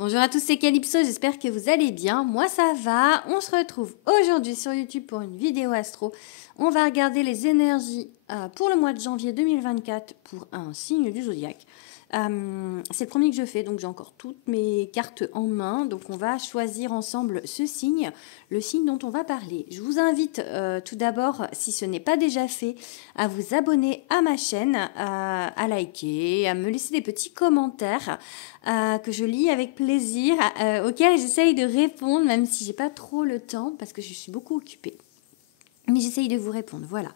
Bonjour à tous, c'est Calypso, j'espère que vous allez bien. Moi ça va, on se retrouve aujourd'hui sur YouTube pour une vidéo astro. On va regarder les énergies pour le mois de janvier 2024 pour un signe du zodiaque. C'est le premier que je fais, donc j'ai encore toutes mes cartes en main. Donc on va choisir ensemble ce signe, le signe dont on va parler. Je vous invite tout d'abord, si ce n'est pas déjà fait, à vous abonner à ma chaîne, à liker, à me laisser des petits commentaires que je lis avec plaisir, auxquels j'essaye de répondre, même si j'ai pas trop le temps, parce que je suis beaucoup occupée. Mais j'essaye de vous répondre, voilà.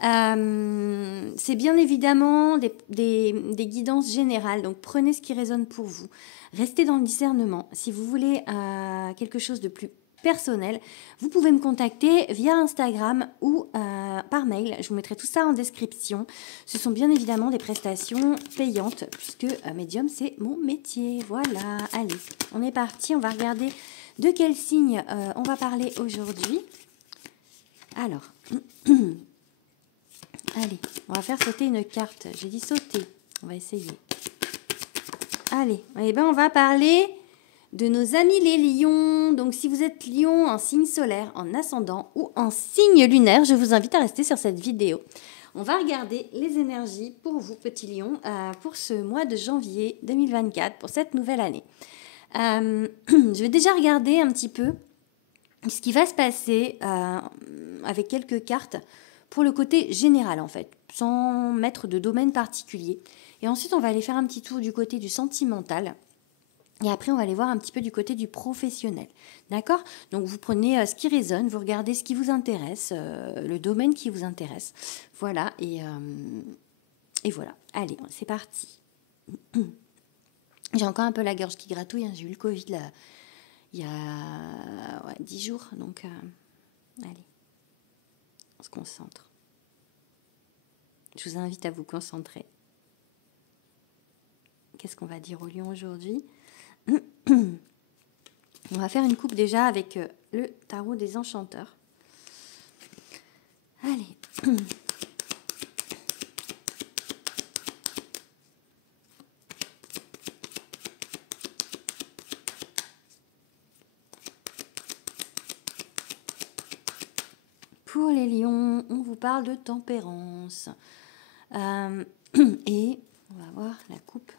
C'est bien évidemment des guidances générales, donc prenez ce qui résonne pour vous. Restez dans le discernement. Si vous voulez quelque chose de plus personnel, vous pouvez me contacter via Instagram ou par mail. Je vous mettrai tout ça en description. Ce sont bien évidemment des prestations payantes, puisque médium, c'est mon métier. Voilà, allez, on est parti. On va regarder de quel signe on va parler aujourd'hui. Alors, allez, on va faire sauter une carte. J'ai dit sauter, on va essayer. Allez, eh ben on va parler de nos amis les lions. Donc si vous êtes lion en signe solaire, en ascendant ou en signe lunaire, je vous invite à rester sur cette vidéo. On va regarder les énergies pour vous, petits lions, pour ce mois de janvier 2024, pour cette nouvelle année. Je vais déjà regarder un petit peu ce qui va se passer avec quelques cartes pour le côté général en fait, sans mettre de domaine particulier. Et ensuite, on va aller faire un petit tour du côté du sentimental. Et après, on va aller voir un petit peu du côté du professionnel. D'accord? Donc, vous prenez ce qui résonne, vous regardez ce qui vous intéresse, le domaine qui vous intéresse. Voilà, et voilà. Allez, c'est parti. J'ai encore un peu la gorge qui gratouille, hein. J'ai eu le Covid là, il y a 10 jours. Donc, allez, on se concentre. Je vous invite à vous concentrer. Qu'est-ce qu'on va dire au lion aujourd'hui? On va faire une coupe déjà avec le tarot des enchanteurs. Allez. Pour les lions, on vous parle de tempérance. Et on va voir la coupe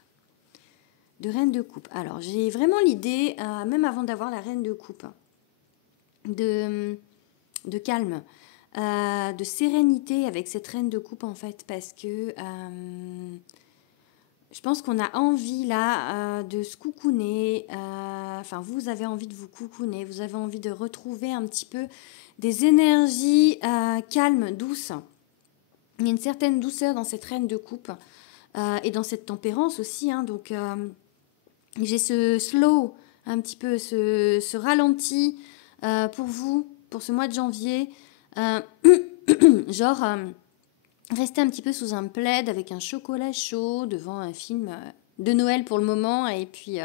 de reine de coupe. Alors, j'ai vraiment l'idée, même avant d'avoir la reine de coupe, de calme, de sérénité avec cette reine de coupe, en fait, parce que je pense qu'on a envie, là, de se coucouner. Enfin, vous avez envie de vous coucouner, vous avez envie de retrouver un petit peu des énergies calmes, douces. Il y a une certaine douceur dans cette reine de coupe et dans cette tempérance aussi, hein, donc... j'ai ce slow, un petit peu, ce ralenti pour vous, pour ce mois de janvier. Genre, rester un petit peu sous un plaid avec un chocolat chaud devant un film de Noël pour le moment. Et puis,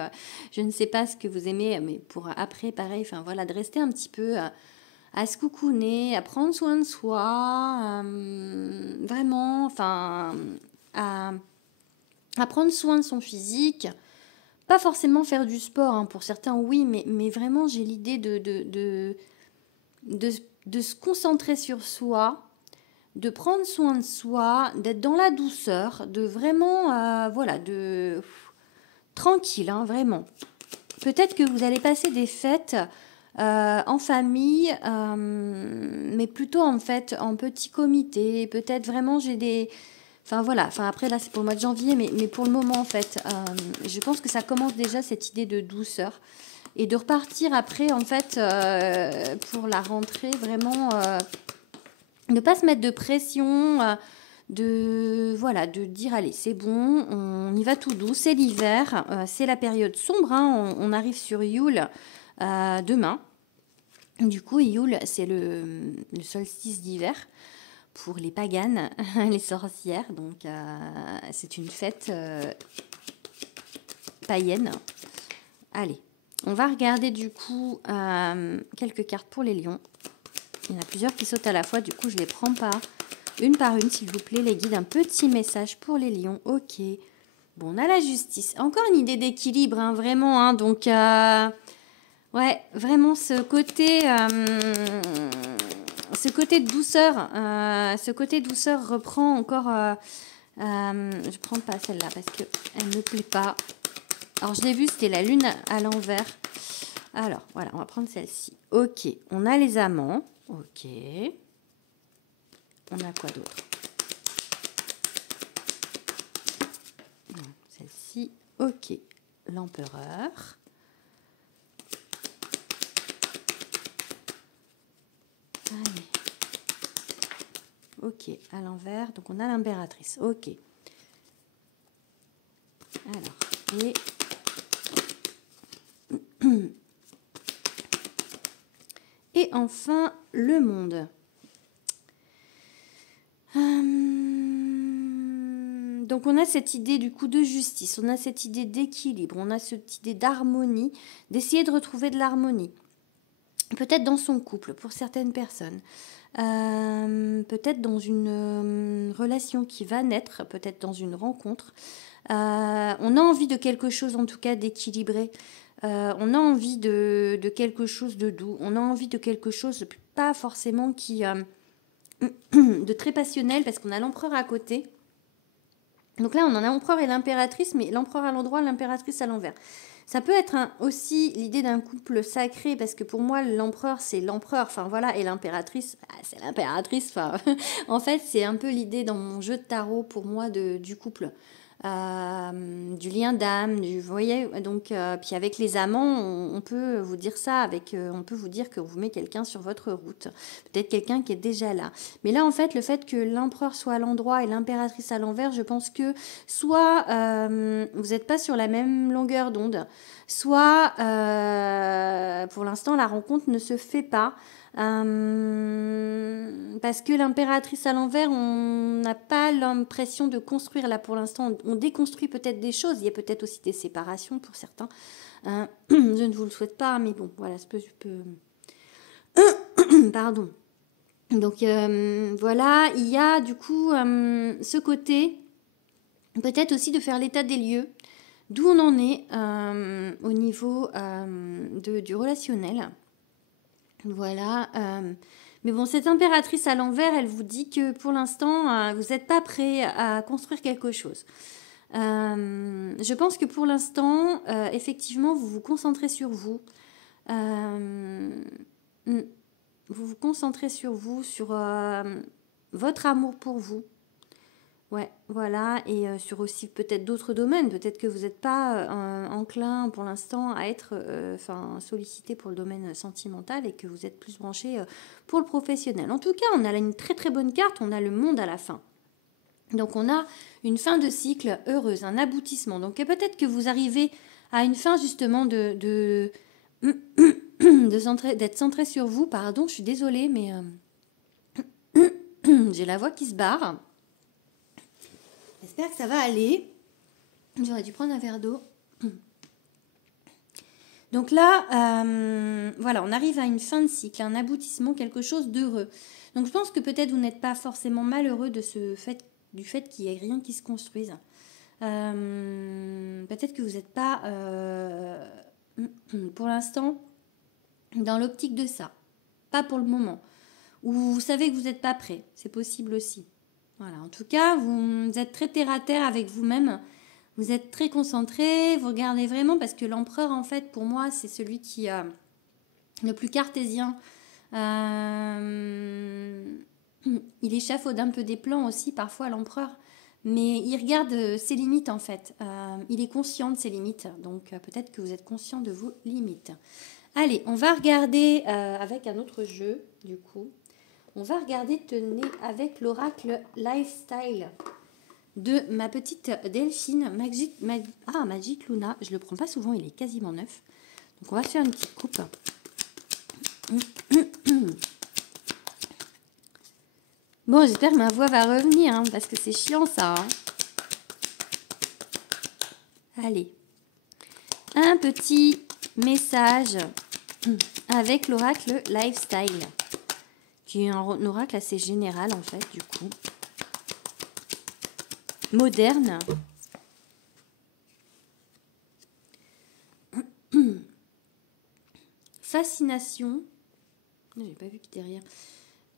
je ne sais pas ce que vous aimez, mais pour après, pareil, enfin voilà, de rester un petit peu à se coucouner, à prendre soin de soi, vraiment, enfin, à prendre soin de son physique. Pas forcément faire du sport, hein, pour certains oui, mais vraiment j'ai l'idée de se concentrer sur soi, de prendre soin de soi, d'être dans la douceur, de vraiment, voilà, tranquille, hein, vraiment. Peut-être que vous allez passer des fêtes en famille, mais plutôt en fait en petit comité. Peut-être vraiment j'ai des... Enfin voilà, enfin après là c'est pour le mois de janvier, mais pour le moment en fait, je pense que ça commence déjà cette idée de douceur et de repartir après en fait pour la rentrée vraiment, ne pas se mettre de pression, voilà, de dire allez c'est bon, on y va tout doux, c'est l'hiver, c'est la période sombre, hein, on arrive sur Yule demain. Du coup Yule c'est le solstice d'hiver. Pour les paganes, les sorcières, donc c'est une fête païenne. Allez, on va regarder du coup quelques cartes pour les lions. Il y en a plusieurs qui sautent à la fois, du coup je les prends pas une par une, s'il vous plaît, les guides. Un petit message pour les lions, ok. Bon, on a la justice. Encore une idée d'équilibre, hein, vraiment. Hein, donc, ouais, vraiment ce côté de douceur. Ce côté douceur reprend encore... je ne prends pas celle-là parce qu'elle ne me plaît pas. Alors, je l'ai vu, c'était la lune à l'envers. Alors, voilà, on va prendre celle-ci. Ok, on a les amants. Ok. On a quoi d'autre? Celle-ci. Ok. L'empereur. Allez. Ok, à l'envers. Donc, on a l'impératrice. Ok. Alors, et enfin, le monde. Donc on a cette idée du coup de justice, on a cette idée d'équilibre, on a cette idée d'harmonie, d'essayer de retrouver de l'harmonie. Peut-être dans son couple pour certaines personnes, peut-être dans une relation qui va naître, peut-être dans une rencontre. On a envie de quelque chose en tout cas d'équilibré. On a envie de quelque chose de doux, on a envie de quelque chose pas forcément qui de très passionnel parce qu'on a l'empereur à côté. Donc là, on en a l'empereur et l'impératrice, mais l'empereur à l'endroit, l'impératrice à l'envers. Ça peut être aussi l'idée d'un couple sacré, parce que pour moi, l'empereur, c'est l'empereur, enfin voilà, et l'impératrice, c'est l'impératrice. Enfin, en fait, c'est un peu l'idée dans mon jeu de tarot, pour moi, du couple. Du lien d'âme, vous voyez, donc puis avec les amants, on peut vous dire ça, on peut vous dire que vous mettez quelqu'un sur votre route, peut-être quelqu'un qui est déjà là. Mais là, en fait, le fait que l'empereur soit à l'endroit et l'impératrice à l'envers, je pense que soit vous n'êtes pas sur la même longueur d'onde, soit pour l'instant la rencontre ne se fait pas. Parce que l'impératrice à l'envers, on n'a pas l'impression de construire là pour l'instant. On déconstruit peut-être des choses. Il y a peut-être aussi des séparations pour certains. Je ne vous le souhaite pas, mais bon, voilà, je peux... Pardon. Donc voilà, il y a du coup ce côté, peut-être aussi de faire l'état des lieux, d'où on en est au niveau du relationnel. Voilà. Mais bon, cette impératrice à l'envers, elle vous dit que pour l'instant, vous n'êtes pas prêt à construire quelque chose. Je pense que pour l'instant, effectivement, vous vous concentrez sur vous. Vous vous concentrez sur vous, sur votre amour pour vous. Ouais, voilà, et sur aussi peut-être d'autres domaines. Peut-être que vous n'êtes pas enclin pour l'instant à être sollicité pour le domaine sentimental et que vous êtes plus branché pour le professionnel. En tout cas, on a là une très très bonne carte, on a le monde à la fin. Donc on a une fin de cycle heureuse, un aboutissement. Donc peut-être que vous arrivez à une fin justement d'être centré sur vous. Pardon, je suis désolée, mais j'ai la voix qui se barre. J'espère que ça va aller. J'aurais dû prendre un verre d'eau. Donc là, voilà, on arrive à une fin de cycle, un aboutissement, quelque chose d'heureux. Donc je pense que peut-être vous n'êtes pas forcément malheureux du fait qu'il n'y ait rien qui se construise. Peut-être que vous n'êtes pas, pour l'instant, dans l'optique de ça. Pas pour le moment. Ou vous savez que vous n'êtes pas prêt. C'est possible aussi. Voilà, en tout cas, vous êtes très terre à terre avec vous-même. Vous êtes très concentré, vous regardez vraiment, parce que l'empereur, en fait, pour moi, c'est celui qui est le plus cartésien. Il échafaude un peu des plans aussi, parfois, l'empereur. Mais il regarde ses limites, en fait. Il est conscient de ses limites. Donc, peut-être que vous êtes conscient de vos limites. Allez, on va regarder avec un autre jeu, du coup. On va regarder, tenez, avec l'oracle Lifestyle de ma petite Delphine Magic Luna. Je le prends pas souvent, il est quasiment neuf. Donc on va faire une petite coupe. Bon, j'espère que ma voix va revenir, hein, parce que c'est chiant ça. Hein. Allez, un petit message avec l'oracle Lifestyle, qui est un oracle assez général en fait, du coup. Moderne. fascination. J'ai pas vu qui derrière.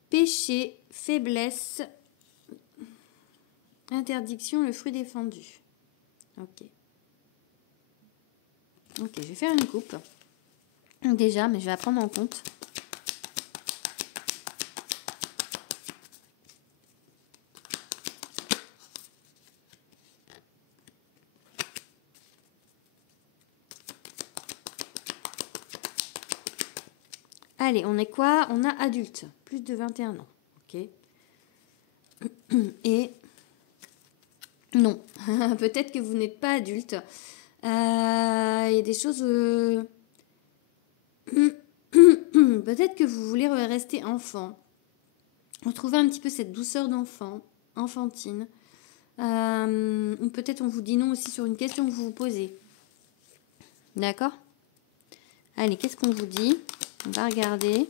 Péché, faiblesse, interdiction, le fruit défendu. Ok. Ok, je vais faire une coupe. Déjà, mais je vais la prendre en compte. Allez, on est quoi? On a adulte, plus de 21 ans. Ok. Et non, peut-être que vous n'êtes pas adulte. Il y a des choses... peut-être que vous voulez rester enfant. Retrouver un petit peu cette douceur d'enfant, enfantine. Ou peut-être on vous dit non aussi sur une question que vous vous posez. D'accord? Allez, qu'est-ce qu'on vous dit? On va regarder.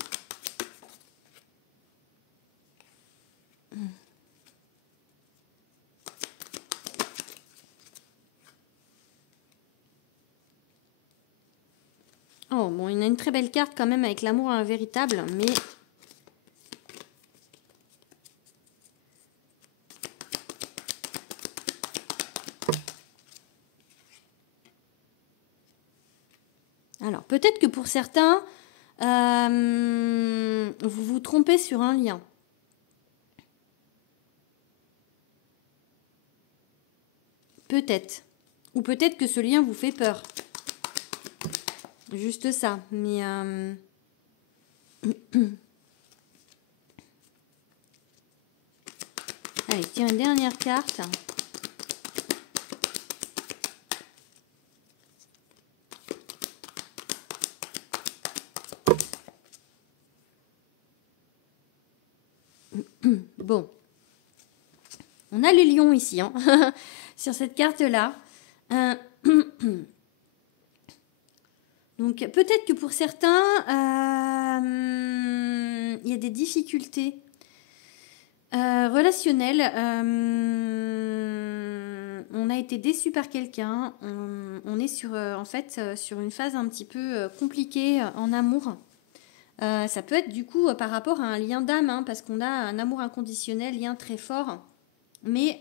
Oh, bon, il y a une très belle carte quand même avec l'amour invéritable, mais... Alors, peut-être que pour certains, vous vous trompez sur un lien. Peut-être. Ou peut-être que ce lien vous fait peur. Juste ça. Mais... Allez, je tire une dernière carte. Bon. On a le lion ici, hein, sur cette carte-là. Donc, peut-être que pour certains, il y a des difficultés relationnelles. On a été déçu par quelqu'un. On est sur, en fait, sur une phase un petit peu compliquée en amour. Ça peut être du coup par rapport à un lien d'âme, hein, parce qu'on a un amour inconditionnel, lien très fort. Mais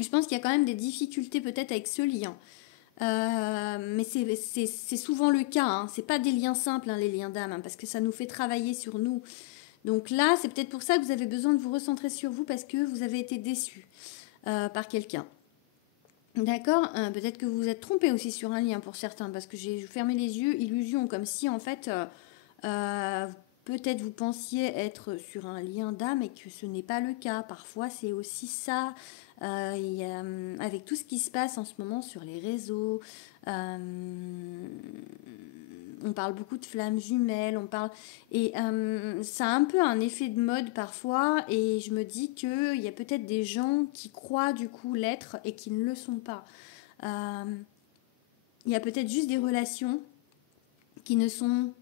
je pense qu'il y a quand même des difficultés peut-être avec ce lien. Mais c'est souvent le cas, hein. C'est pas des liens simples, hein, les liens d'âme, hein, parce que ça nous fait travailler sur nous. Donc là, c'est peut-être pour ça que vous avez besoin de vous recentrer sur vous, parce que vous avez été déçu par quelqu'un. D'accord. Peut-être que vous vous êtes trompé aussi sur un lien pour certains, parce que j'ai fermé les yeux, illusion, comme si en fait, peut-être vous pensiez être sur un lien d'âme et que ce n'est pas le cas. Parfois, c'est aussi ça. Avec tout ce qui se passe en ce moment sur les réseaux, on parle beaucoup de flammes jumelles, et ça a un peu un effet de mode parfois, et je me dis qu'il y a peut-être des gens qui croient du coup l'être et qui ne le sont pas. Il y a peut-être juste des relations qui sont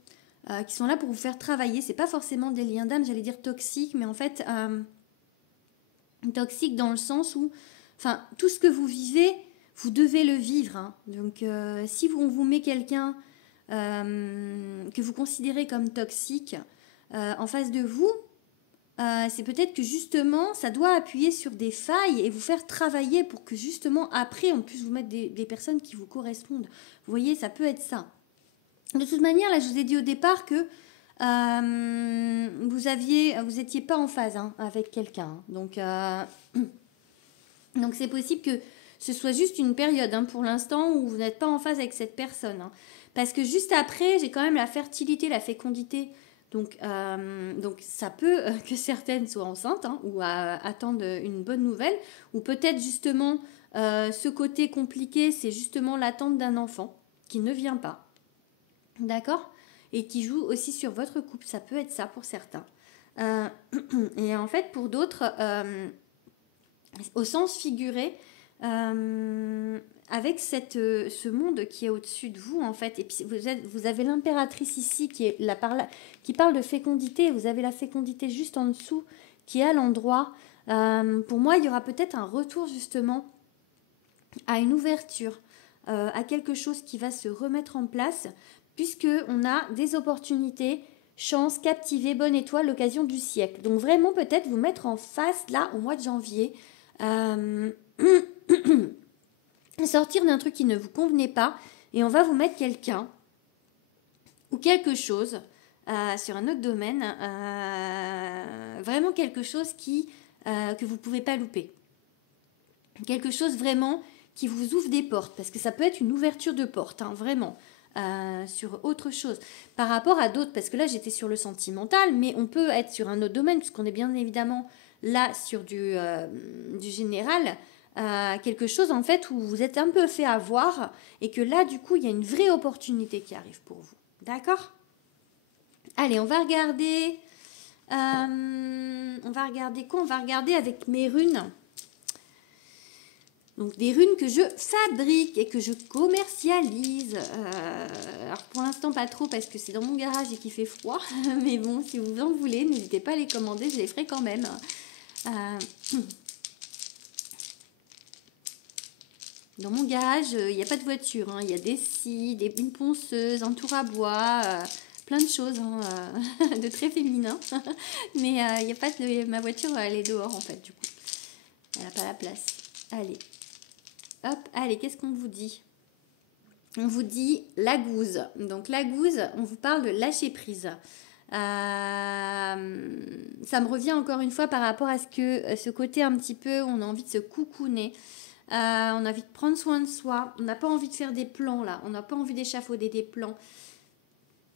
là pour vous faire travailler. C'est pas forcément des liens d'âme, j'allais dire toxiques, mais en fait toxiques dans le sens où, enfin, tout ce que vous vivez, vous devez le vivre, hein. Donc, si on vous met quelqu'un que vous considérez comme toxique en face de vous, c'est peut-être que justement, ça doit appuyer sur des failles et vous faire travailler pour que justement, après, on puisse vous mettre des personnes qui vous correspondent. Vous voyez, ça peut être ça. De toute manière, là, je vous ai dit au départ que vous étiez pas en phase, hein, avec quelqu'un. Donc c'est possible que ce soit juste une période, hein, pour l'instant où vous n'êtes pas en phase avec cette personne, hein. Parce que juste après, j'ai quand même la fertilité, la fécondité. Donc ça peut que certaines soient enceintes, hein, ou attendent une bonne nouvelle. Ou peut-être justement, ce côté compliqué, c'est justement l'attente d'un enfant qui ne vient pas. D'accord? Et qui joue aussi sur votre couple. Ça peut être ça pour certains. Et en fait, pour d'autres, au sens figuré, avec ce monde qui est au-dessus de vous, en fait. Et puis, vous avez l'impératrice ici qui parle de fécondité. Vous avez la fécondité juste en dessous, qui est à l'endroit. Pour moi, il y aura peut-être un retour, justement, à une ouverture. à quelque chose qui va se remettre en place, puisqu'on a des opportunités, chance, captiver, bonne étoile, l'occasion du siècle. Donc vraiment peut-être vous mettre en face là au mois de janvier, sortir d'un truc qui ne vous convenait pas et on va vous mettre quelqu'un ou quelque chose sur un autre domaine, vraiment quelque chose que vous ne pouvez pas louper. Quelque chose vraiment qui vous ouvre des portes, parce que ça peut être une ouverture de porte, hein, vraiment, sur autre chose. Par rapport à d'autres, parce que là j'étais sur le sentimental, mais on peut être sur un autre domaine, puisqu'on est bien évidemment là sur du général, quelque chose en fait où vous êtes un peu fait avoir, et que là du coup il y a une vraie opportunité qui arrive pour vous. D'accord ? Allez, on va regarder quoi ? On va regarder avec mes runes. Donc des runes que je fabrique et que je commercialise. Alors pour l'instant pas trop parce que c'est dans mon garage et qu'il fait froid. Mais bon, si vous en voulez, n'hésitez pas à les commander, je les ferai quand même. Dans mon garage, il n'y a pas de voiture. Hein. Il y a des scies, une ponceuse, un tour à bois, plein de choses de très féminin. Mais il n'y a pas de... Ma voiture, elle est dehors en fait du coup. Elle n'a pas la place. Allez. Hop, allez, qu'est-ce qu'on vous dit ? On vous dit la gouze. Donc la gouze, on vous parle de lâcher prise. Ça me revient encore une fois par rapport à ce côté un petit peu, on a envie de se coucouner. On a envie de prendre soin de soi. On n'a pas envie de faire des plans là. On n'a pas envie d'échafauder des plans.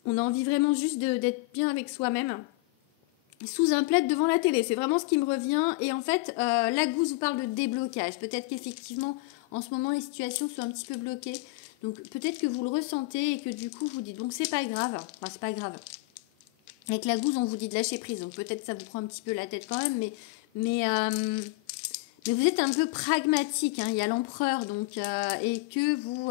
On a envie vraiment juste d'être bien avec soi-même. Sous un plaid devant la télé, c'est vraiment ce qui me revient. Et en fait, la gousse vous parle de déblocage. Peut-être qu'effectivement, en ce moment, les situations sont un petit peu bloquées. Donc, peut-être que vous le ressentez et que du coup, vous dites, donc c'est pas grave. Enfin, c'est pas grave. Avec la gousse, on vous dit de lâcher prise. Donc, peut-être ça vous prend un petit peu la tête quand même. Mais vous êtes un peu pragmatique. Hein. Il y a l'empereur, donc, et que vous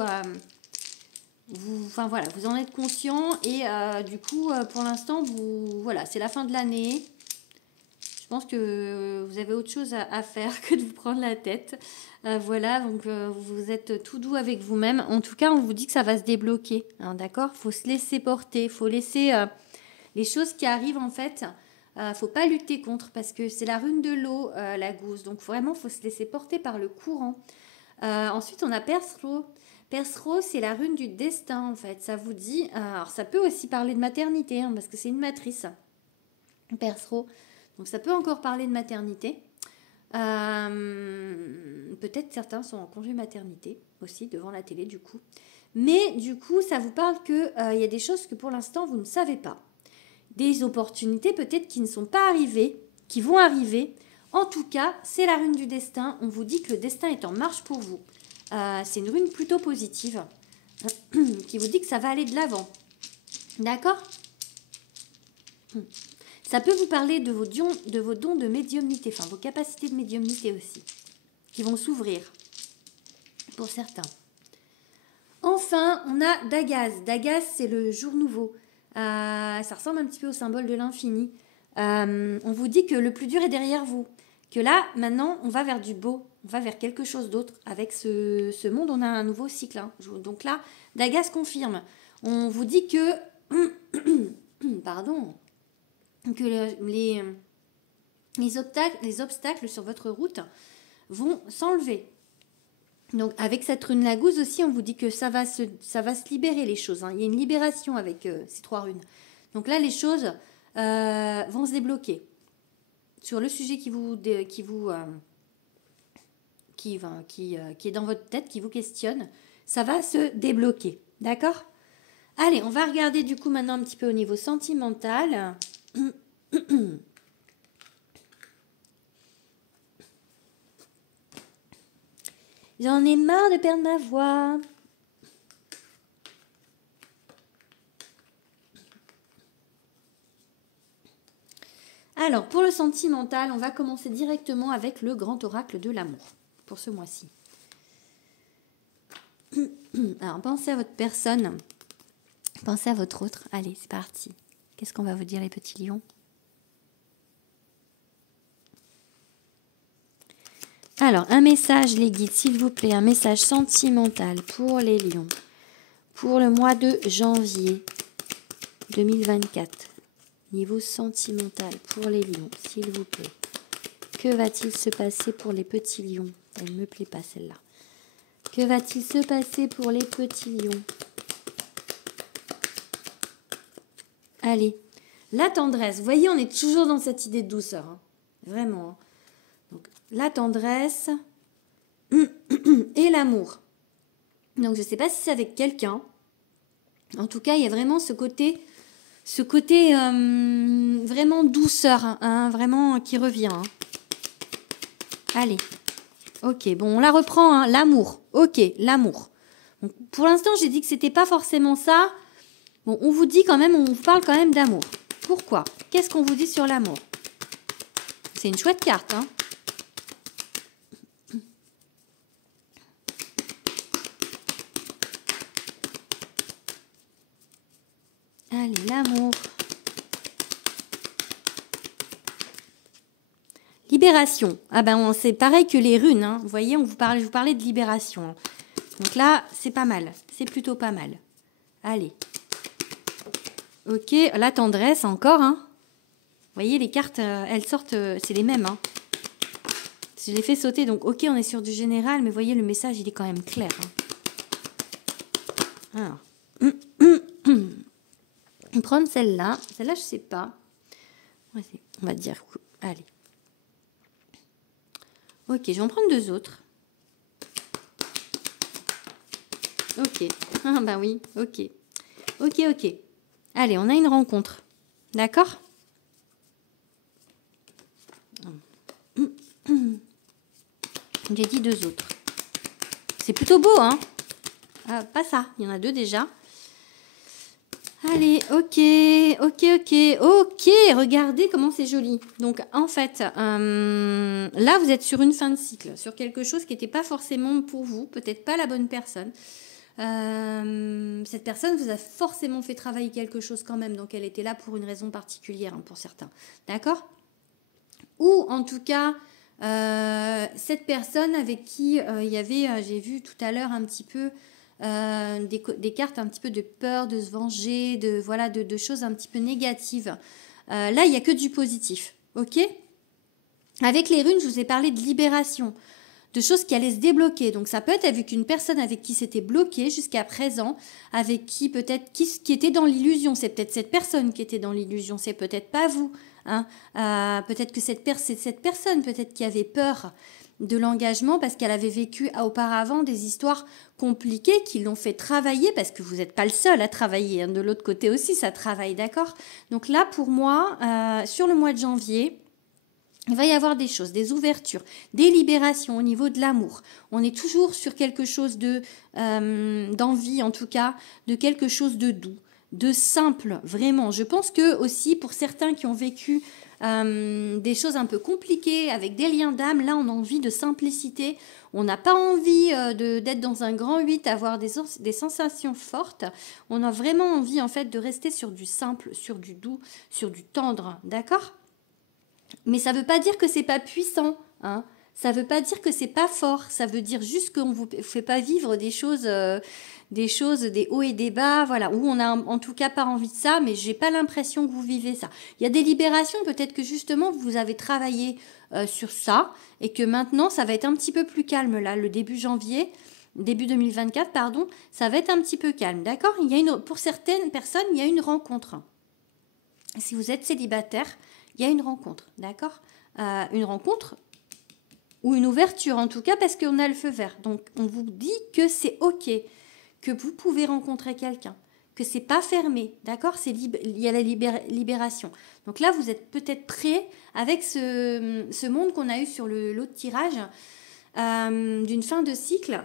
en êtes conscient et du coup, pour l'instant, voilà, c'est la fin de l'année. Je pense que vous avez autre chose à faire que de vous prendre la tête. Voilà, donc vous êtes tout doux avec vous-même. En tout cas, on vous dit que ça va se débloquer, hein, d'accord ? Il faut se laisser porter, il faut laisser les choses qui arrivent en fait. Faut pas lutter contre parce que c'est la rune de l'eau, la gousse. Donc vraiment, faut se laisser porter par le courant. Ensuite, on a Persro. Persro, c'est la rune du destin, en fait. Ça vous dit... alors, ça peut aussi parler de maternité, hein, parce que c'est une matrice. Persro. Donc, ça peut encore parler de maternité. Peut-être certains sont en congé maternité aussi, devant la télé, du coup. Mais, du coup, ça vous parle qu'il y a des choses que, pour l'instant, vous ne savez pas. Des opportunités, peut-être, qui ne sont pas arrivées, qui vont arriver. En tout cas, c'est la rune du destin. On vous dit que le destin est en marche pour vous. C'est une rune plutôt positive qui vous dit que ça va aller de l'avant. D'accord ? Ça peut vous parler de vos dons de médiumnité, enfin vos capacités de médiumnité aussi, qui vont s'ouvrir pour certains. Enfin, on a Dagaz. Dagaz, c'est le jour nouveau. Ça ressemble un petit peu au symbole de l'infini. On vous dit que le plus dur est derrière vous. Que là, maintenant, on va vers du beau. On va vers quelque chose d'autre. Avec ce monde, on a un nouveau cycle. Hein. Donc là, Dagaz confirme. On vous dit que... pardon. Que les obstacles sur votre route vont s'enlever. Donc avec cette rune Lagouze aussi, on vous dit que ça va se libérer les choses. Hein. Il y a une libération avec ces 3 runes. Donc là, les choses vont se débloquer. Sur le sujet qui est dans votre tête, qui vous questionne, ça va se débloquer. D'accord ? Allez, on va regarder du coup maintenant un petit peu au niveau sentimental. J'en ai marre de perdre ma voix. Alors, pour le sentimental, on va commencer directement avec le grand oracle de l'amour pour ce mois-ci. Alors, pensez à votre personne. Pensez à votre autre. Allez, c'est parti. Qu'est-ce qu'on va vous dire, les petits lions ? Alors, un message, les guides, s'il vous plaît, un message sentimental pour les lions. Pour le mois de janvier 2024. Niveau sentimental pour les lions, s'il vous plaît. Que va-t-il se passer pour les petits lions? Elle ne me plaît pas celle-là. Que va-t-il se passer pour les petits lions? Allez, la tendresse. Vous voyez, on est toujours dans cette idée de douceur. Hein. Vraiment. Hein. Donc, la tendresse et l'amour. Donc, je ne sais pas si c'est avec quelqu'un. En tout cas, il y a vraiment ce côté vraiment douceur, hein, vraiment qui revient. Hein. Allez. Ok, bon, on la reprend. Hein, l'amour. Ok, l'amour. Donc, pour l'instant, j'ai dit que c'était pas forcément ça. Bon, on vous dit quand même, on vous parle quand même d'amour. Pourquoi? Qu'est-ce qu'on vous dit sur l'amour? C'est une chouette carte, hein. Allez, l'amour. Libération. Ah ben, c'est pareil que les runes, hein. Vous voyez, je vous parlais de libération. Donc là, c'est pas mal. C'est plutôt pas mal. Allez. Ok, la tendresse encore, hein. Vous voyez, les cartes, elles sortent, c'est les mêmes, hein. Je les fais sauter, donc ok, on est sur du général, mais vous voyez, le message, il est quand même clair. Hein. Alors. Prendre celle-là. Celle-là, je sais pas. On va dire, allez. Ok, je vais en prendre deux autres. Ok. Ah bah oui, ok. Ok. Allez, on a une rencontre. D'accord? J'ai dit deux autres. C'est plutôt beau, hein? Pas ça, il y en a deux déjà. Allez, ok, regardez comment c'est joli. Donc, en fait, là, vous êtes sur une fin de cycle, sur quelque chose qui n'était pas forcément pour vous, peut-être pas la bonne personne. Cette personne vous a forcément fait travailler quelque chose quand même, donc elle était là pour une raison particulière, hein, pour certains. D'accord? Ou, en tout cas, cette personne avec qui il y avait, j'ai vu tout à l'heure un petit peu, des cartes un petit peu de peur, de se venger, de choses un petit peu négatives. Là, il n'y a que du positif. Ok? Avec les runes, je vous ai parlé de libération, de choses qui allaient se débloquer. Donc, ça peut être avec une personne avec qui c'était bloqué jusqu'à présent, avec qui peut-être qui était dans l'illusion. C'est peut-être cette personne qui était dans l'illusion, c'est peut-être pas vous. Hein. Peut-être que c'est cette personne peut-être qui avait peur de l'engagement parce qu'elle avait vécu auparavant des histoires compliquées qui l'ont fait travailler, parce que vous n'êtes pas le seul à travailler, hein, de l'autre côté aussi ça travaille, d'accord? Donc là pour moi, sur le mois de janvier, il va y avoir des choses, des ouvertures, des libérations au niveau de l'amour. On est toujours sur quelque chose d'envie, en tout cas, de quelque chose de doux, de simple, vraiment. Je pense que aussi pour certains qui ont vécu des choses un peu compliquées avec des liens d'âme, là on a envie de simplicité, on n'a pas envie d'être dans un grand 8, avoir des sensations fortes, on a vraiment envie en fait de rester sur du simple, sur du doux, sur du tendre, d'accord? Mais ça ne veut pas dire que c'est pas puissant, hein. Ça ne veut pas dire que c'est pas fort, ça veut dire juste qu'on ne vous fait pas vivre des choses, des hauts et des bas, voilà, où on a en tout cas pas envie de ça, mais j'ai pas l'impression que vous vivez ça. Il y a des libérations, peut-être que justement vous avez travaillé sur ça, et que maintenant ça va être un petit peu plus calme là, le début 2024, pardon, ça va être un petit peu calme, d'accord? Pour certaines personnes, il y a une rencontre. Si vous êtes célibataire, il y a une rencontre, d'accord? Une rencontre ou une ouverture en tout cas, parce qu'on a le feu vert. Donc on vous dit que c'est ok, que vous pouvez rencontrer quelqu'un, que c'est pas fermé, d'accord? Il y a la libération. Donc là vous êtes peut-être prêt avec ce monde qu'on a eu sur l'autre tirage d'une fin de cycle.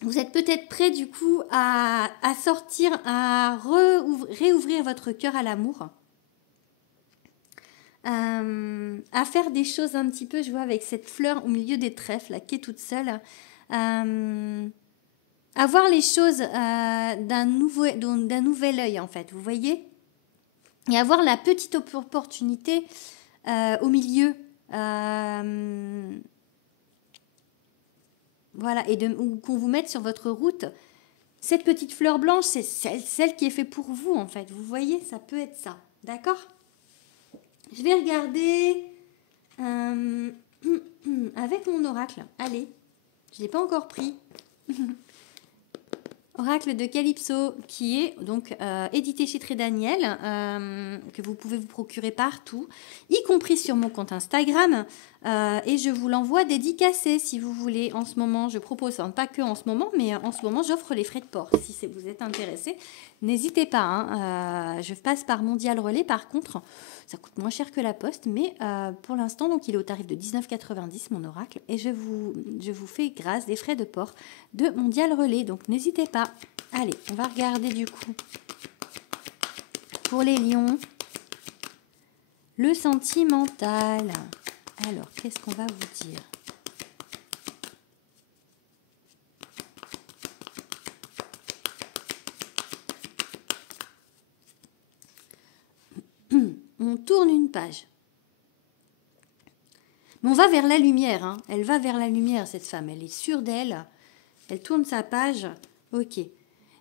Vous êtes peut-être prêt du coup à sortir, à réouvrir votre cœur à l'amour. À faire des choses un petit peu, je vois avec cette fleur au milieu des trèfles là, qui est toute seule, à voir les choses d'un nouvel œil en fait, vous voyez, et avoir la petite opportunité au milieu Voilà, ou qu'on vous mette sur votre route. Cette petite fleur blanche, c'est celle qui est faite pour vous, en fait. Vous voyez, ça peut être ça. D'accord? Je vais regarder avec mon oracle. Allez, je ne l'ai pas encore pris. Oracle de Calypso, qui est donc édité chez Très Daniel, que vous pouvez vous procurer partout, y compris sur mon compte Instagram. Et je vous l'envoie dédicacé si vous voulez. En ce moment, je propose, enfin, pas que en ce moment, mais en ce moment, j'offre les frais de port. Si vous êtes intéressé, n'hésitez pas. Hein. Je passe par Mondial Relais, par contre, ça coûte moins cher que la poste, mais pour l'instant, donc il est au tarif de 19,90 mon oracle, et je vous fais grâce des frais de port de Mondial Relais. Donc n'hésitez pas. Allez, on va regarder du coup pour les lions le sentimental. Alors, qu'est-ce qu'on va vous dire? On tourne une page. Mais on va vers la lumière. Hein. Elle va vers la lumière, cette femme. Elle est sûre d'elle. Elle tourne sa page. Ok.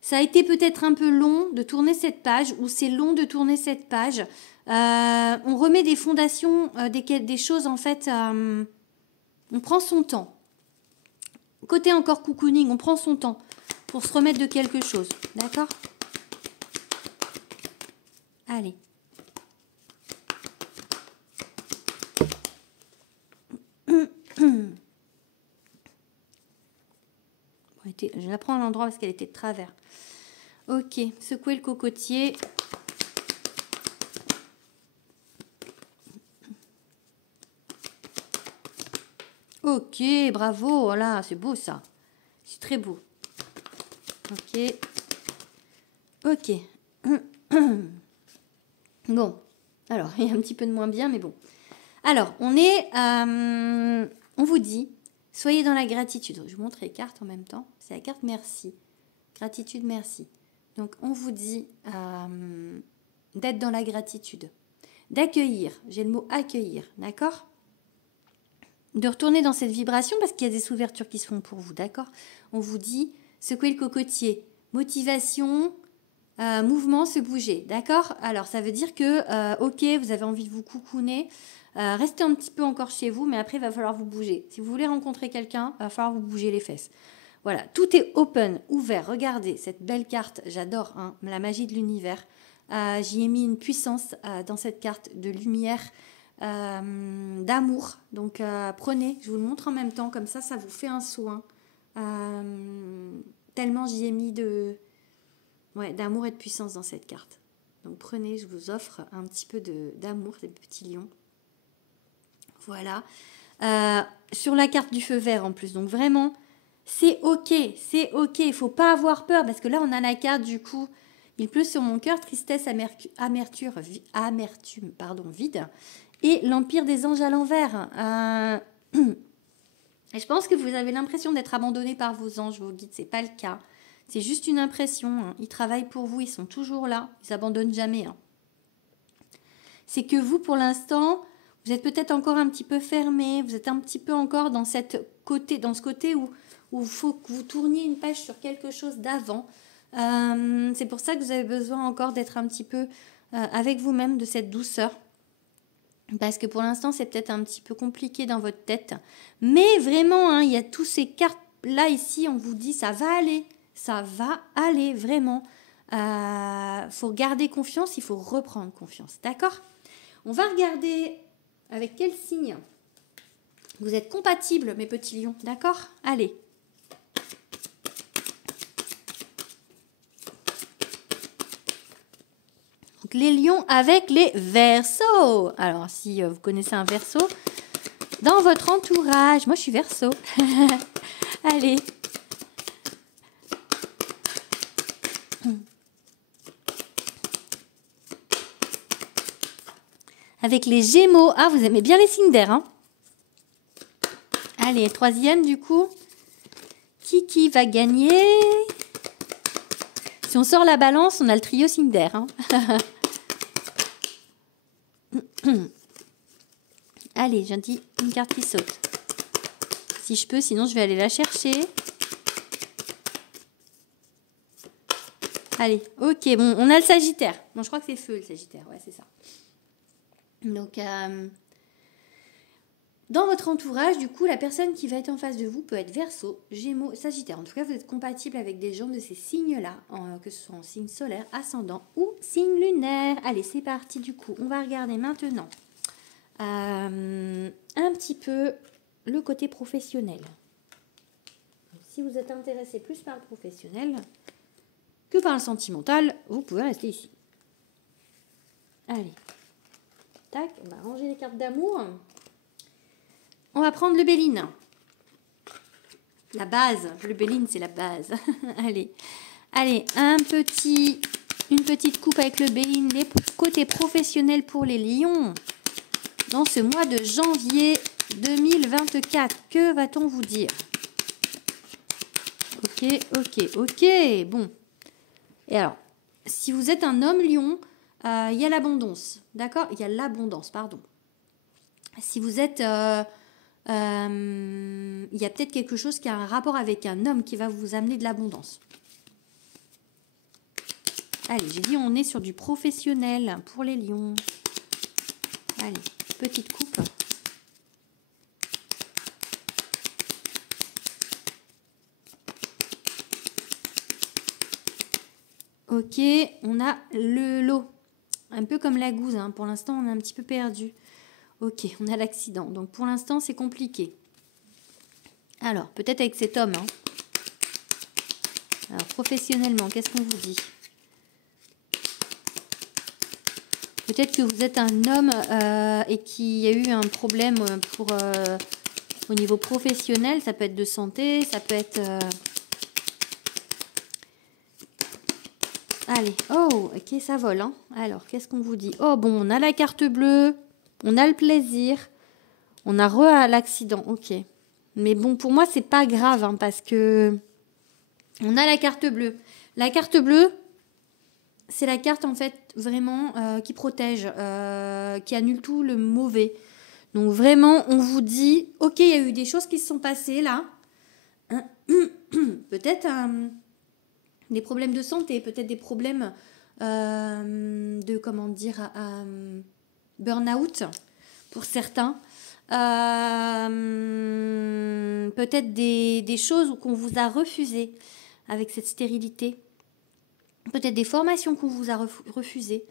Ça a été peut-être un peu long de tourner cette page, ou c'est long de tourner cette page. On remet des fondations, des choses en fait. On prend son temps. Côté encore cocooning, on prend son temps pour se remettre de quelque chose. D'accord? Allez. Je la prends à l'endroit parce qu'elle était de travers. Ok, secouez le cocotier. Ok, bravo, voilà, c'est beau ça. C'est très beau. Ok. Ok. Bon, alors, il y a un petit peu de moins bien, mais bon. Alors, on vous dit, soyez dans la gratitude. Je vous montre les cartes en même temps. C'est la carte merci. Gratitude, merci. Donc, on vous dit d'être dans la gratitude. D'accueillir. J'ai le mot accueillir, d'accord? De retourner dans cette vibration parce qu'il y a des ouvertures qui se font pour vous, d'accord? On vous dit, secouer le cocotier. Motivation, mouvement, se bouger, d'accord? Alors, ça veut dire que, ok, vous avez envie de vous coucouner. Restez un petit peu encore chez vous, mais après, il va falloir vous bouger. Si vous voulez rencontrer quelqu'un, il va falloir vous bouger les fesses. Voilà, tout est open, ouvert. Regardez cette belle carte, j'adore, hein, la magie de l'univers. J'y ai mis une puissance dans cette carte de lumière, d'amour. Donc, prenez, je vous le montre en même temps, comme ça vous fait un soin. Tellement j'y ai mis d'amour et de puissance dans cette carte. Donc, prenez, je vous offre un petit peu d'amour, des petits lions. Voilà. Sur la carte du feu vert en plus. Donc vraiment, c'est ok. C'est ok. Il ne faut pas avoir peur parce que là, on a la carte du coup. Il pleut sur mon cœur, tristesse, amertume, vide. Et l'empire des anges à l'envers. Et je pense que vous avez l'impression d'être abandonné par vos anges, vos guides. Ce n'est pas le cas. C'est juste une impression. Hein. Ils travaillent pour vous. Ils sont toujours là. Ils n'abandonnent jamais. Hein. C'est que vous, pour l'instant... Vous êtes peut-être encore un petit peu fermé, vous êtes un petit peu encore dans ce côté où il faut que vous tourniez une page sur quelque chose d'avant. C'est pour ça que vous avez besoin encore d'être un petit peu avec vous-même, de cette douceur. Parce que pour l'instant, c'est peut-être un petit peu compliqué dans votre tête. Mais vraiment, hein, il y a tous ces cartes-là ici, on vous dit ça va aller, vraiment. Faut garder confiance, il faut reprendre confiance, d'accord? On va regarder... Avec quel signe vous êtes compatibles, mes petits lions, d'accord? Allez. Donc, les lions avec les Verseaux. Alors, si vous connaissez un Verseau, dans votre entourage, moi je suis Verseau. Allez. Avec les Gémeaux. Ah, vous aimez bien les signes d'air, hein? Allez, troisième, du coup. Qui va gagner? Si on sort la balance, on a le trio signes d'air, hein? Allez, j'ai dit une carte qui saute. Si je peux, sinon je vais aller la chercher. Allez, ok, bon, on a le Sagittaire. Bon, je crois que c'est feu le Sagittaire, ouais, c'est ça. Donc, dans votre entourage, du coup, la personne qui va être en face de vous peut être Verseau, Gémeaux, Sagittaire. En tout cas, vous êtes compatible avec des gens de ces signes-là, que ce soit en signe solaire, ascendant ou signe lunaire. Allez, c'est parti du coup. On va regarder maintenant un petit peu le côté professionnel. Donc, si vous êtes intéressé plus par le professionnel que par le sentimental, vous pouvez rester ici. Allez. Tac, on va ranger les cartes d'amour. On va prendre le Béline. La base. Le Béline, c'est la base. Allez. Allez, une petite coupe avec le Béline. Les côtés professionnels pour les lions. Dans ce mois de janvier 2024. Que va-t-on vous dire? Ok. Bon. Et alors, si vous êtes un homme lion, il y a l'abondance. D'accord? Il y a l'abondance, pardon. Si vous êtes... il y a peut-être quelque chose qui a un rapport avec un homme qui va vous amener de l'abondance. Allez, j'ai dit on est sur du professionnel pour les lions. Allez, petite coupe. Ok, on a le lot. Un peu comme la gousse, hein. Pour l'instant, on est un petit peu perdu. Ok, on a l'accident. Donc, pour l'instant, c'est compliqué. Alors, peut-être avec cet homme. Hein. Alors, professionnellement, qu'est-ce qu'on vous dit? Peut-être que vous êtes un homme et qu'il y a eu un problème au niveau professionnel. Ça peut être de santé, ça peut être... Allez, oh, ok, ça vole. Hein. Alors, qu'est-ce qu'on vous dit? Oh, bon, on a la carte bleue, on a le plaisir, on a l'accident, ok. Mais bon, pour moi, c'est pas grave, hein, parce que on a la carte bleue. La carte bleue, c'est la carte, en fait, vraiment qui protège, qui annule tout le mauvais. Donc, vraiment, on vous dit, ok, il y a eu des choses qui se sont passées, là. Peut-être... des problèmes de santé, peut-être des problèmes de, comment dire, burn-out pour certains. Peut-être des choses qu'on vous a refusées avec cette stérilité. Peut-être des formations qu'on vous a refusées,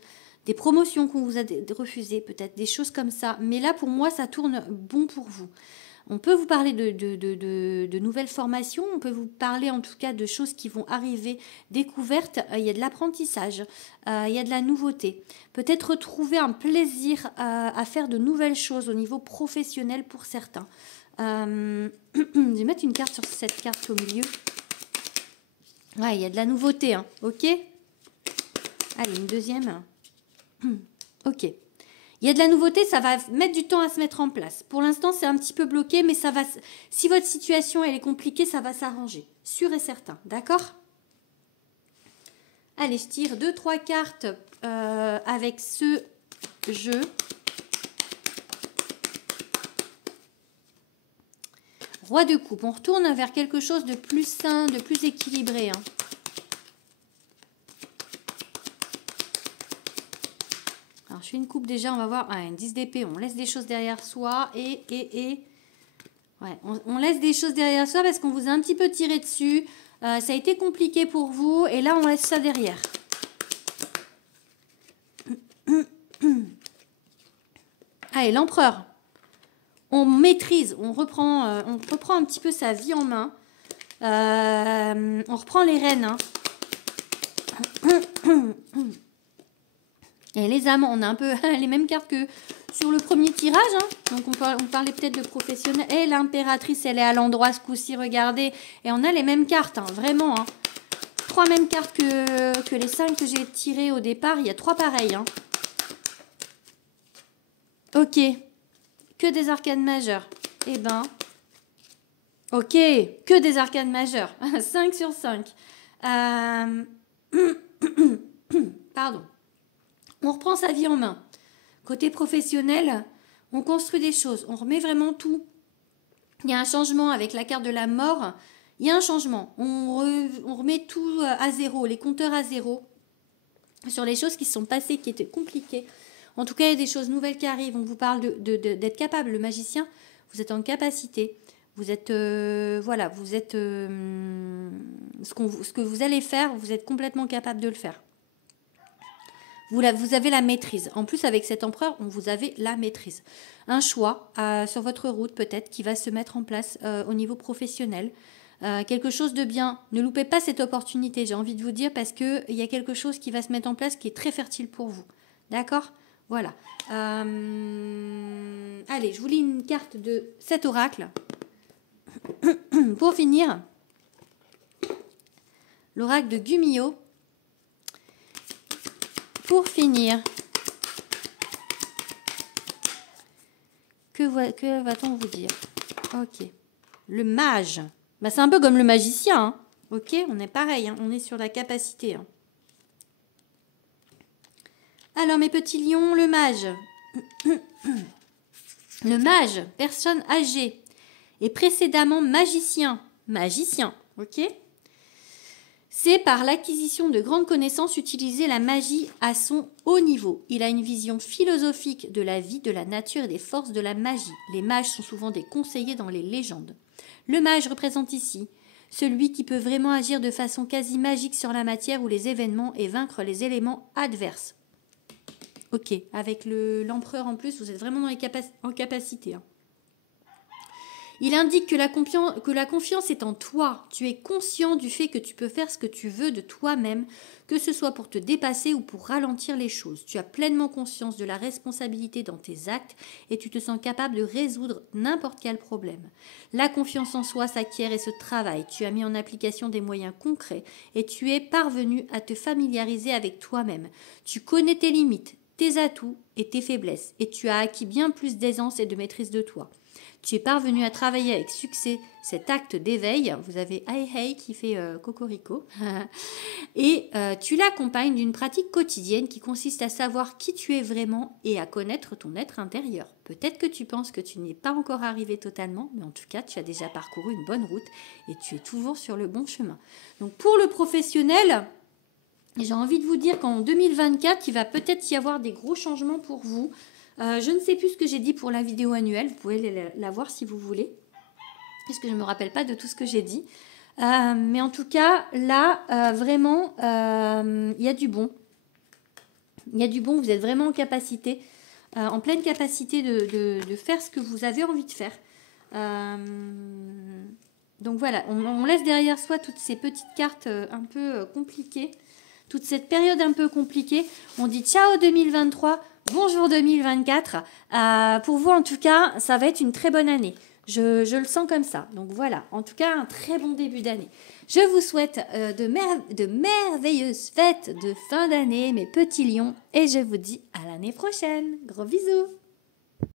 des promotions qu'on vous a refusées, peut-être des choses comme ça. Mais là, pour moi, ça tourne bon pour vous. On peut vous parler de nouvelles formations, on peut vous parler en tout cas de choses qui vont arriver, découvertes, il y a de l'apprentissage, il y a de la nouveauté. Peut-être retrouver un plaisir à faire de nouvelles choses au niveau professionnel pour certains. Je vais mettre une carte sur cette carte au milieu. Ouais, il y a de la nouveauté, hein. Ok? Allez, une deuxième. Ok. Il y a de la nouveauté, ça va mettre du temps à se mettre en place. Pour l'instant, c'est un petit peu bloqué, mais ça va. Si votre situation elle est compliquée, ça va s'arranger. Sûr et certain. D'accord? Allez, je tire 2-3 cartes avec ce jeu. Roi de coupe. On retourne vers quelque chose de plus sain, de plus équilibré. Hein. Alors, je fais une coupe déjà, on va voir. Ah, une 10 d'épée, on laisse des choses derrière soi. Ouais, on laisse des choses derrière soi parce qu'on vous a un petit peu tiré dessus. Ça a été compliqué pour vous. Et là, on laisse ça derrière. Allez, l'empereur. On maîtrise, on reprend un petit peu sa vie en main. On reprend les rênes. Hein. Et les amants, on a un peu les mêmes cartes que sur le premier tirage. Hein. Donc, on parlait peut-être de professionnel. Et l'impératrice, elle est à l'endroit ce coup-ci, regardez. Et on a les mêmes cartes, hein, vraiment. Hein. 3 mêmes cartes que les 5 que j'ai tirées au départ. Il y a 3 pareilles. Hein. Ok. Que des arcanes majeures. Eh ben. Ok. Que des arcanes majeures. 5 sur 5. Pardon. On reprend sa vie en main. Côté professionnel, On construit des choses, on remet vraiment tout. Il y a un changement avec la carte de la mort. Il y a un changement. On remet tout à zéro, les compteurs à zéro sur les choses qui se sont passées, qui étaient compliquées. En tout cas, il y a des choses nouvelles qui arrivent. On vous parle d'être capable. Le magicien, vous êtes en capacité. Vous êtes, voilà, vous êtes ce que vous allez faire, vous êtes complètement capable de le faire. Vous avez la maîtrise. En plus, avec cet empereur, vous avez la maîtrise. Un choix sur votre route, peut-être, qui va se mettre en place au niveau professionnel. Quelque chose de bien. Ne loupez pas cette opportunité, j'ai envie de vous dire, parce qu'il y a quelque chose qui va se mettre en place qui est très fertile pour vous. D'accord ? Voilà. Allez, je vous lis une carte de cet oracle. Pour finir, l'oracle de Gumiho. Pour finir, que va-t-on vous dire? Ok. Le mage. Bah, c'est un peu comme le magicien. Hein. Ok, on est pareil. Hein. On est sur la capacité. Hein. Alors, mes petits lions, le mage. Le mage, personne âgée. Et précédemment magicien. Magicien, ok? C'est par l'acquisition de grandes connaissances utiliser la magie à son haut niveau. Il a une vision philosophique de la vie, de la nature et des forces de la magie. Les mages sont souvent des conseillers dans les légendes. Le mage représente ici celui qui peut vraiment agir de façon quasi magique sur la matière ou les événements et vaincre les éléments adverses. Ok, avec l'empereur en plus, vous êtes vraiment en capacité. Hein. Il indique que la confiance est en toi. Tu es conscient du fait que tu peux faire ce que tu veux de toi-même, que ce soit pour te dépasser ou pour ralentir les choses. Tu as pleinement conscience de la responsabilité dans tes actes et tu te sens capable de résoudre n'importe quel problème. La confiance en soi s'acquiert et se travaille. Tu as mis en application des moyens concrets et tu es parvenu à te familiariser avec toi-même. Tu connais tes limites, tes atouts et tes faiblesses et tu as acquis bien plus d'aisance et de maîtrise de toi. Tu es parvenu à travailler avec succès cet acte d'éveil. Vous avez Hey Hey qui fait Cocorico. Et tu l'accompagnes d'une pratique quotidienne qui consiste à savoir qui tu es vraiment et à connaître ton être intérieur. Peut-être que tu penses que tu n'y es pas encore arrivé totalement, mais en tout cas, tu as déjà parcouru une bonne route et tu es toujours sur le bon chemin. Donc pour le professionnel, j'ai envie de vous dire qu'en 2024, il va peut-être y avoir des gros changements pour vous. Je ne sais plus ce que j'ai dit pour la vidéo annuelle. Vous pouvez la voir si vous voulez. Parce que je ne me rappelle pas de tout ce que j'ai dit. Mais en tout cas, là, vraiment, il y a du bon. Il y a du bon. Vous êtes vraiment en capacité, en pleine capacité de faire ce que vous avez envie de faire. Donc voilà, on laisse derrière soi toutes ces petites cartes un peu compliquées. Toute cette période un peu compliquée. On dit ciao 2023. Bonjour 2024. Pour vous, en tout cas, ça va être une très bonne année. Je le sens comme ça. Donc voilà, en tout cas, un très bon début d'année. Je vous souhaite de merveilleuses fêtes de fin d'année, mes petits lions. Et je vous dis à l'année prochaine. Gros bisous.